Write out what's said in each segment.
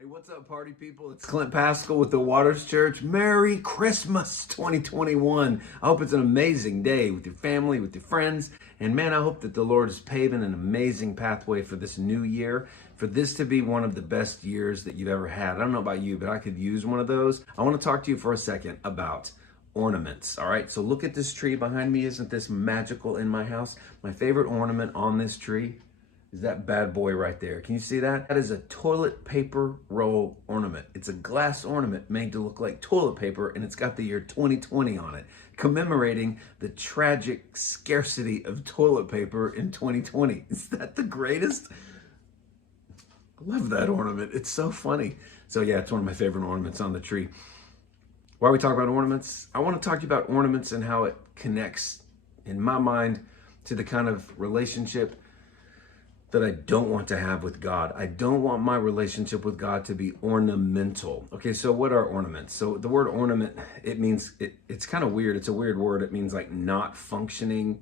Hey, what's up, party people? It's Clint Pascal with the Waters Church. Merry Christmas 2021. I hope it's an amazing day with your family, with your friends. And man, I hope that the Lord is paving an amazing pathway for this new year, for this to be one of the best years that you've ever had. I don't know about you, but I could use one of those. I want to talk to you for a second about ornaments. All right, so look at this tree behind me. Isn't this magical in my house? My favorite ornament on this tree is that bad boy right there. Can you see that? That is a toilet paper roll ornament. It's a glass ornament made to look like toilet paper, and it's got the year 2020 on it, commemorating the tragic scarcity of toilet paper in 2020. Is that the greatest? I love that ornament. It's so funny. So yeah, it's one of my favorite ornaments on the tree. Why are we talking about ornaments? I want to talk to you about ornaments and how it connects, in my mind, to the kind of relationship that I don't want to have with God. I don't want my relationship with God to be ornamental. Okay, so what are ornaments? So the word ornament, it's kind of weird. It's a weird word. It means like not functioning,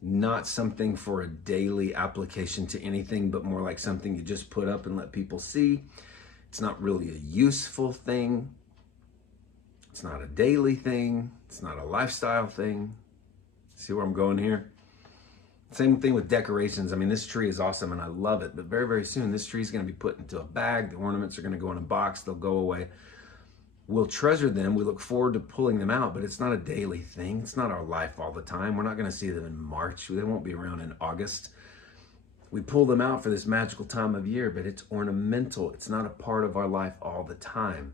not something for a daily application to anything, but more like something you just put up and let people see. It's not really a useful thing. It's not a daily thing. It's not a lifestyle thing. See where I'm going here? Same thing with decorations. I mean, this tree is awesome and I love it, but very, very soon this tree is going to be put into a bag. The ornaments are going to go in a box. They'll go away. We'll treasure them. We look forward to pulling them out, but it's not a daily thing. It's not our life all the time. We're not going to see them in March. They won't be around in August. We pull them out for this magical time of year, but it's ornamental. It's not a part of our life all the time.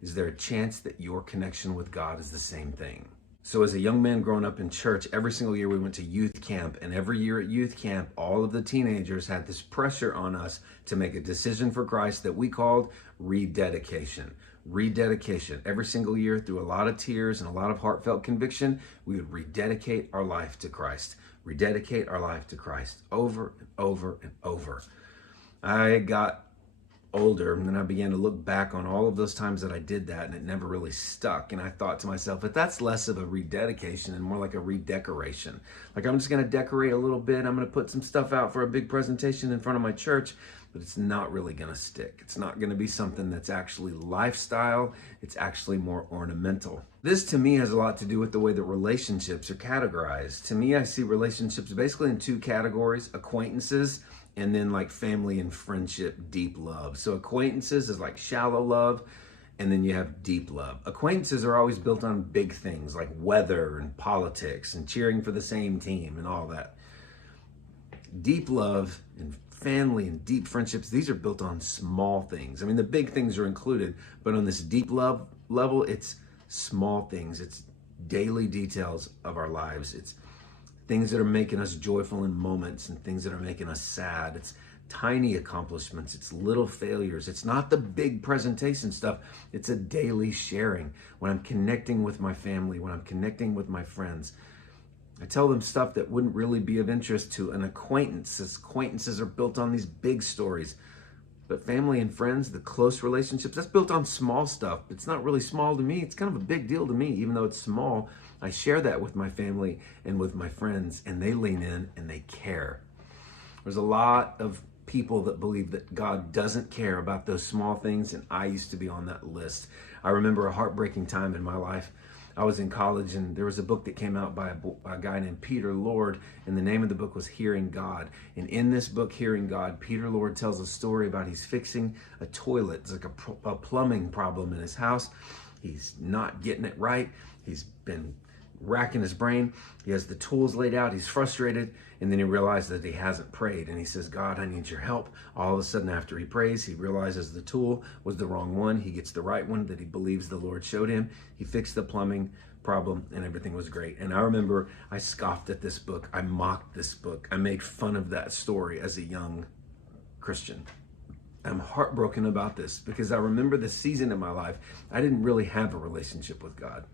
Is there a chance that your connection with God is the same thing? So as a young man growing up in church, every single year we went to youth camp, and every year at youth camp, all of the teenagers had this pressure on us to make a decision for Christ that we called rededication. Rededication. Every single year, through a lot of tears and a lot of heartfelt conviction, we would rededicate our life to Christ. Rededicate our life to Christ over and over and over. I got older, and then I began to look back on all of those times that I did that, and it never really stuck. And I thought to myself, but that's less of a rededication and more like a redecoration. Like, I'm just going to decorate a little bit. I'm going to put some stuff out for a big presentation in front of my church, but it's not really going to stick. It's not going to be something that's actually lifestyle. It's actually more ornamental. This to me has a lot to do with the way that relationships are categorized. To me, I see relationships basically in two categories: acquaintances, and then like family and friendship, deep love. So acquaintances is like shallow love, and then you have deep love. Acquaintances are always built on big things like weather and politics and cheering for the same team and all that. Deep love and family and deep friendships, these are built on small things. I mean, the big things are included, but on this deep love level, it's small things. It's daily details of our lives. It's things that are making us joyful in moments and things that are making us sad. It's tiny accomplishments. It's little failures. It's not the big presentation stuff. It's a daily sharing. When I'm connecting with my family, when I'm connecting with my friends, I tell them stuff that wouldn't really be of interest to an acquaintance. Acquaintances are built on these big stories. But family and friends, the close relationships, that's built on small stuff. It's not really small to me. It's kind of a big deal to me, even though it's small. I share that with my family and with my friends, and they lean in and they care. There's a lot of people that believe that God doesn't care about those small things, and I used to be on that list. I remember a heartbreaking time in my life. I was in college, and there was a book that came out by a guy named Peter Lord, and the name of the book was Hearing God. And in this book, Hearing God, Peter Lord tells a story about he's fixing a toilet. It's like a plumbing problem in his house. He's not getting it right. He's been racking his brain. He has the tools laid out. He's frustrated, and then he realizes that he hasn't prayed, and he says, God, I need your help. All of a sudden, after he prays, he realizes the tool was the wrong one. He gets the right one that he believes the Lord showed him. He fixed the plumbing problem, and everything was great. And I remember I scoffed at this book. I mocked this book. I made fun of that story as a young Christian. I'm heartbroken about this because I remember the season in my life I didn't really have a relationship with God.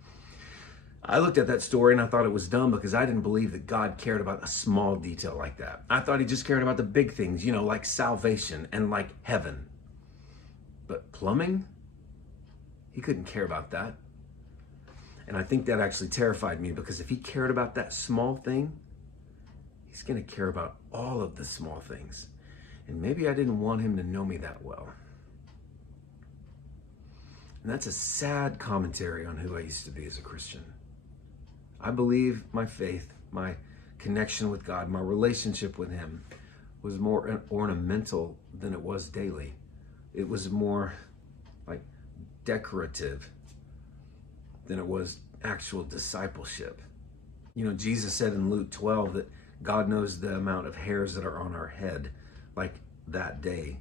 I looked at that story and I thought it was dumb because I didn't believe that God cared about a small detail like that. I thought he just cared about the big things, like salvation and like heaven. But plumbing? He couldn't care about that. And I think that actually terrified me because if he cared about that small thing, he's going to care about all of the small things. And maybe I didn't want him to know me that well. And that's a sad commentary on who I used to be as a Christian. I believe my faith, my connection with God, my relationship with him was more ornamental than it was daily. It was more like decorative than it was actual discipleship. You know, Jesus said in Luke 12 that God knows the amount of hairs that are on our head, like that day.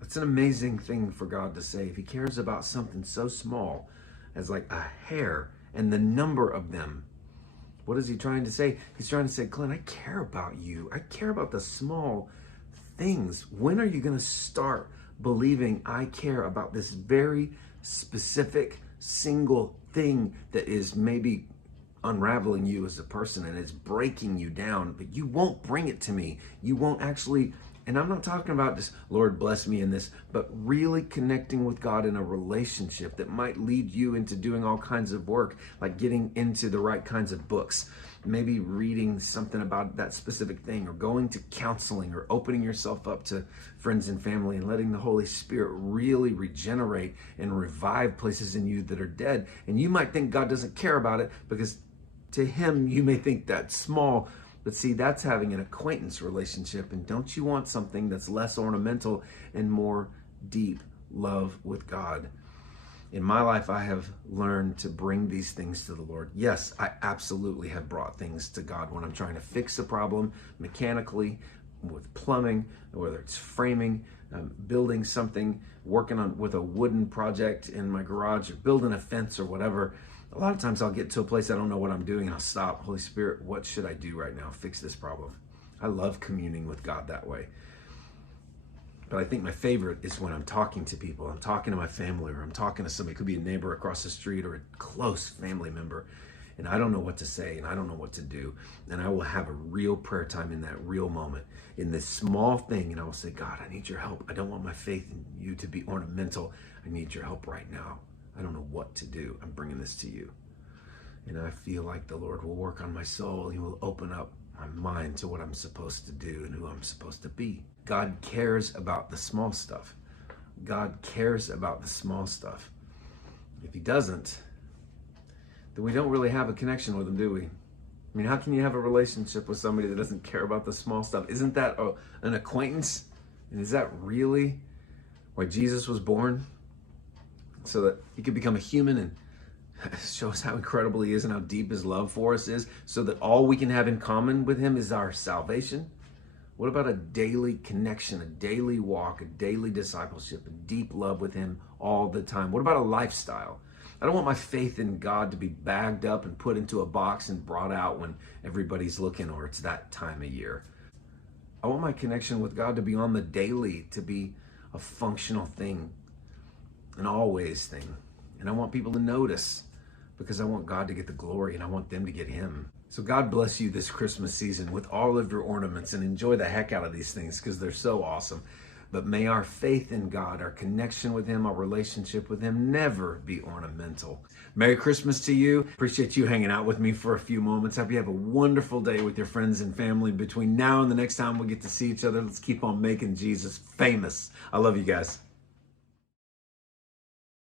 That's an amazing thing for God to say. If he cares about something so small as like a hair and the number of them, what is he trying to say? He's trying to say, Clint, I care about you. I care about the small things. When are you going to start believing I care about this very specific single thing that is maybe unraveling you as a person and it's breaking you down, but you won't bring it to me. You won't actually, and I'm not talking about just, Lord, bless me in this, but really connecting with God in a relationship that might lead you into doing all kinds of work, like getting into the right kinds of books, maybe reading something about that specific thing, or going to counseling, or opening yourself up to friends and family and letting the Holy Spirit really regenerate and revive places in you that are dead. And you might think God doesn't care about it because to him, you may think that's small, but see, that's having an acquaintance relationship. And don't you want something that's less ornamental and more deep love with God? In my life, I have learned to bring these things to the Lord. Yes, I absolutely have brought things to God when I'm trying to fix a problem mechanically, with plumbing, whether it's framing, building something, working on with a wooden project in my garage, or building a fence or whatever. A lot of times I'll get to a place I don't know what I'm doing and I'll stop. Holy Spirit, what should I do right now? Fix this problem. I love communing with God that way. But I think my favorite is when I'm talking to people. I'm talking to my family, or I'm talking to somebody. It could be a neighbor across the street or a close family member. And I don't know what to say and I don't know what to do. And I will have a real prayer time in that real moment, in this small thing. And I will say, God, I need your help. I don't want my faith in you to be ornamental. I need your help right now. I don't know what to do. I'm bringing this to you. And I feel like the Lord will work on my soul. He will open up my mind to what I'm supposed to do and who I'm supposed to be. God cares about the small stuff. God cares about the small stuff. If he doesn't, then we don't really have a connection with him, do we? I mean, how can you have a relationship with somebody that doesn't care about the small stuff? Isn't that an acquaintance? And is that really why Jesus was born? So that he could become a human and show us how incredible he is and how deep his love for us is, so that all we can have in common with him is our salvation? What about a daily connection, a daily walk, a daily discipleship, a deep love with him all the time? What about a lifestyle? I don't want my faith in God to be bagged up and put into a box and brought out when everybody's looking or it's that time of year. I want my connection with God to be on the daily, to be a functional thing, an always thing. And I want people to notice, because I want God to get the glory and I want them to get him. So God bless you this Christmas season with all of your ornaments, and enjoy the heck out of these things because they're so awesome. But may our faith in God, our connection with him, our relationship with him never be ornamental. Merry Christmas to you. Appreciate you hanging out with me for a few moments. Hope you have a wonderful day with your friends and family. Between now and the next time we get to see each other, let's keep on making Jesus famous. I love you guys.